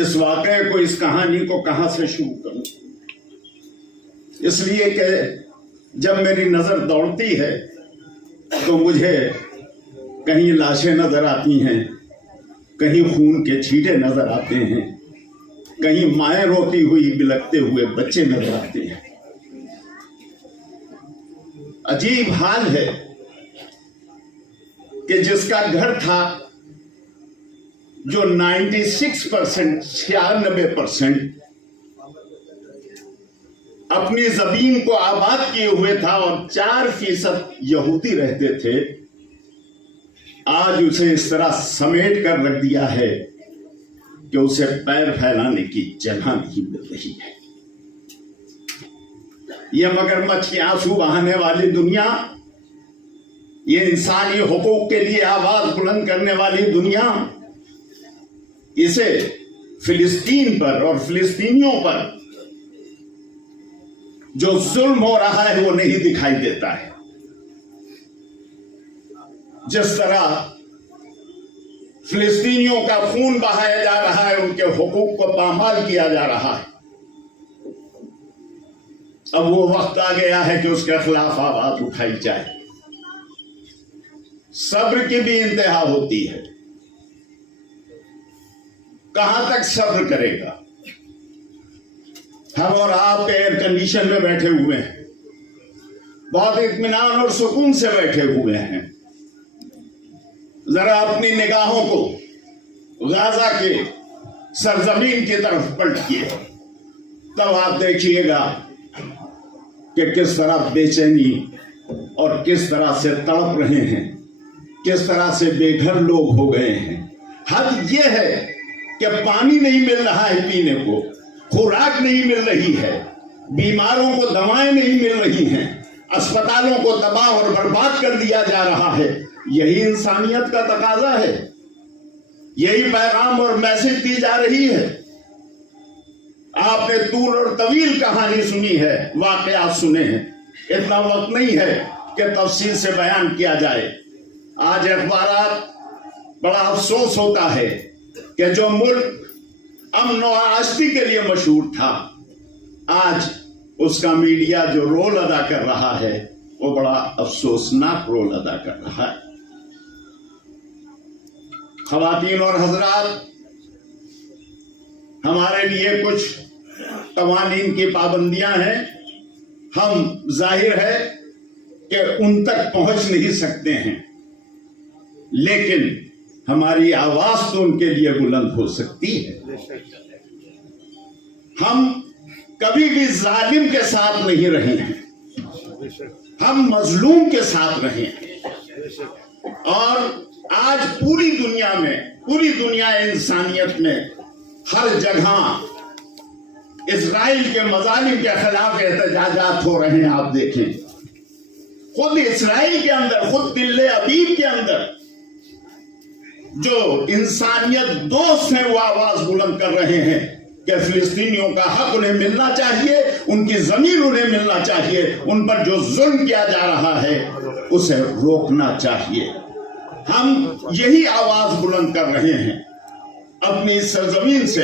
इस वाक़े को, इस कहानी को कहां से शुरू करूं। इसलिए कि जब मेरी नजर दौड़ती है तो मुझे कहीं लाशें नजर आती हैं, कहीं खून के छींटे नजर आते हैं, कहीं माएं रोती हुई बिलखते हुए बच्चे नजर आते हैं। अजीब हाल है कि जिसका घर था, जो 96%, 96% अपनी जमीन को आबाद किए हुए था और 4% यहूदी रहते थे, आज उसे इस तरह समेट कर रख दिया है कि उसे पैर फैलाने की जगह नहीं मिल रही है। यह मगरमच्छ के आंसू बहाने वाली दुनिया, ये इंसानी हुकूक के लिए आवाज बुलंद करने वाली दुनिया, इसे फिलिस्तीन पर और फिलिस्तीनियों पर जो जुल्म हो रहा है वो नहीं दिखाई देता है। जिस तरह फिलिस्तीनियों का खून बहाया जा रहा है, उनके हुकूक को पामाल किया जा रहा है, अब वो वक्त आ गया है कि उसके खिलाफ आवाज उठाई जाए। सब्र की भी इंतहा होती है। कहां तक सब्र करेगा? हम और आप एयर कंडीशन में बैठे हुए हैं, बहुत इत्मीनान और सुकून से बैठे हुए हैं। जरा अपनी निगाहों को गाजा के सरजमीन की तरफ पलटिए, तब आप देखिएगा कि किस तरह बेचैनी और किस तरह से तड़प रहे हैं, किस तरह से बेघर लोग हो गए हैं। हद यह है कि पानी नहीं मिल रहा है पीने को, खुराक नहीं मिल रही है, बीमारों को दवाएं नहीं मिल रही हैं, अस्पतालों को तबाह और बर्बाद कर दिया जा रहा है। यही इंसानियत का तकाजा है, यही पैगाम और मैसेज दी जा रही है। आपने तूल और तवील कहानी सुनी है, वाकयात सुने हैं, इतना वक्त नहीं है कि तफसील से बयान किया जाए। आज अखबारात, बड़ा अफसोस होता है कि जो मुल्क अमन और आस्ती के लिए मशहूर था, आज उसका मीडिया जो रोल अदा कर रहा है वो बड़ा अफसोसनाक रोल अदा कर रहा है। ख़वातीन और हजरात, हमारे लिए कुछ कवानीन की पाबंदियां हैं। हम जाहिर है कि उन तक पहुंच नहीं सकते हैं, लेकिन हमारी आवाज तो उनके लिए बुलंद हो सकती है। हम कभी भी जालिम के साथ नहीं रहे हैं, हम मजलूम के साथ रहे हैं। और आज पूरी दुनिया में, पूरी दुनिया इंसानियत में हर जगह इजराइल के मजालिम के खिलाफ एहतजाजात हो रहे हैं। आप देखें, खुद इजराइल के अंदर, खुद दिल अबीब के अंदर जो इंसानियत दोस्त हैं वो आवाज बुलंद कर रहे हैं कि फिलिस्तीनियों का हक उन्हें मिलना चाहिए, उनकी जमीन उन्हें मिलना चाहिए, उन पर जो जुल्म किया जा रहा है उसे रोकना चाहिए। हम यही आवाज बुलंद कर रहे हैं अपनी सरजमीन से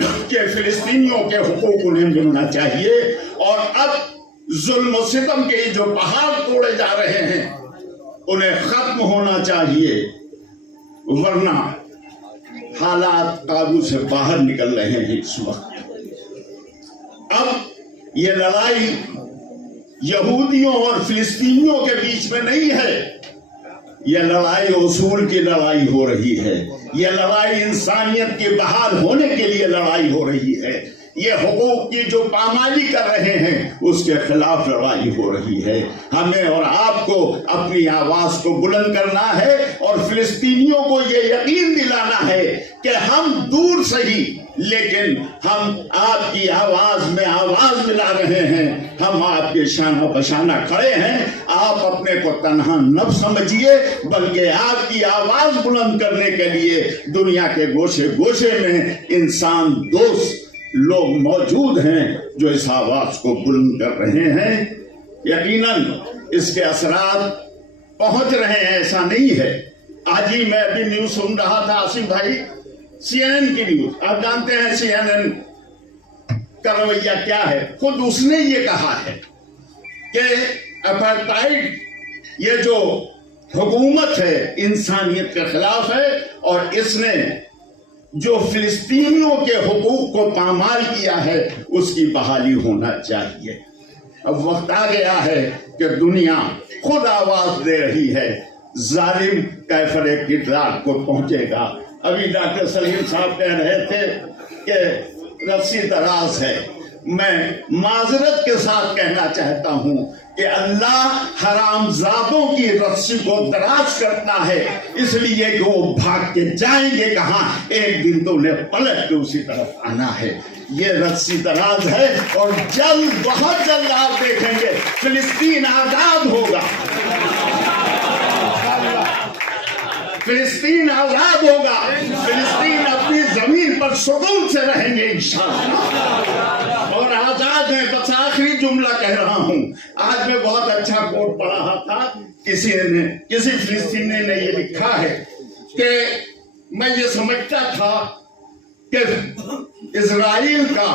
कि फिलिस्तीनियों के हुकूक उन्हें मिलना चाहिए। और अब जुल्म और सितम के जो पहाड़ तोड़े जा रहे हैं उन्हें खत्म होना चाहिए, वरना हालात काबू से बाहर निकल रहे हैं इस वक्त। अब ये लड़ाई यहूदियों और फिलिस्तीनियों के बीच में नहीं है, यह लड़ाई उसूल की लड़ाई हो रही है। यह लड़ाई इंसानियत के बहाल होने के लिए लड़ाई हो रही है। ये हुकूक की जो पामाली कर रहे हैं उसके खिलाफ लड़ाई हो रही है। हमें और आपको अपनी आवाज को बुलंद करना है और फिलिस्तीनियों को ये यकीन दिलाना है कि हम दूर सही, लेकिन हम आपकी आवाज में आवाज मिला रहे हैं। हम आपके शाना बशाना खड़े हैं। आप अपने को तन्हा न समझिए, बल्कि आपकी आवाज बुलंद करने के लिए दुनिया के गोशे गोशे में इंसान दोस्त लोग मौजूद हैं जो इस आवाज को बुलंद कर रहे हैं। यकीनन इसके असरात पहुंच रहे हैं, ऐसा नहीं है। आज ही मैं अभी न्यूज सुन रहा था आसिफ भाई CNN की न्यूज, आप जानते हैं CNN का रवैया क्या है। खुद उसने ये कहा है कि अपार्थाइड ये जो हुकूमत है इंसानियत के खिलाफ है और इसने जो फिलिस्तीनियों के हुकूक को पामाल किया है उसकी बहाली होना चाहिए। अब वक्त आ गया है कि दुनिया खुद आवाज दे रही है, जालिम कैफर किरदार को पहुंचेगा। अभी डॉक्टर सलीम साहब कह रहे थे कि रस्सी दराज है। मैं माजरत के साथ कहना चाहता हूं कि अल्लाह हरामजादों की रस्सी को दराज करता है, इसलिए कि वो भाग के जाएंगे कहां, एक दिन तो उन्हें पलट के उसी तरफ आना है। ये रस्सी दराज है और जल्द, बहुत जल्द आप देखेंगे फिलिस्तीन आजाद होगा, फिलिस्तीन आजाद होगा, फिलिस्तीन अपनी जमीन पर सुकून से रहेंगे इंशाअल्लाह। और आजाद है, बस आखिरी जुमला कह रहा हूं। आज मैं बहुत अच्छा कोट पढ़ रहा था, किसी फिलिस्तीनी ने ये लिखा है कि मैं ये समझता था कि इजराइल का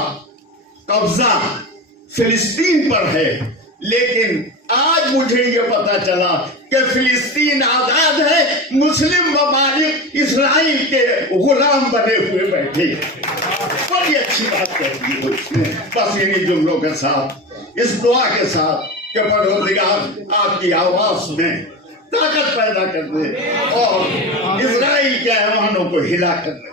कब्जा फिलिस्तीन पर है, लेकिन आज मुझे ये पता चला कि फिलिस्तीन आजाद है, मुस्लिम ममालिक इस्राइल के गुलाम बने हुए बैठे। बड़ी अच्छी बात कहती है उसने। बस इन्हीं जुमलों के साथ, इस दुआ के साथ कि परवरदिगार आपकी आवाज में ताकत पैदा कर दे और इजराइल के ऐवानों को हिला कर दे।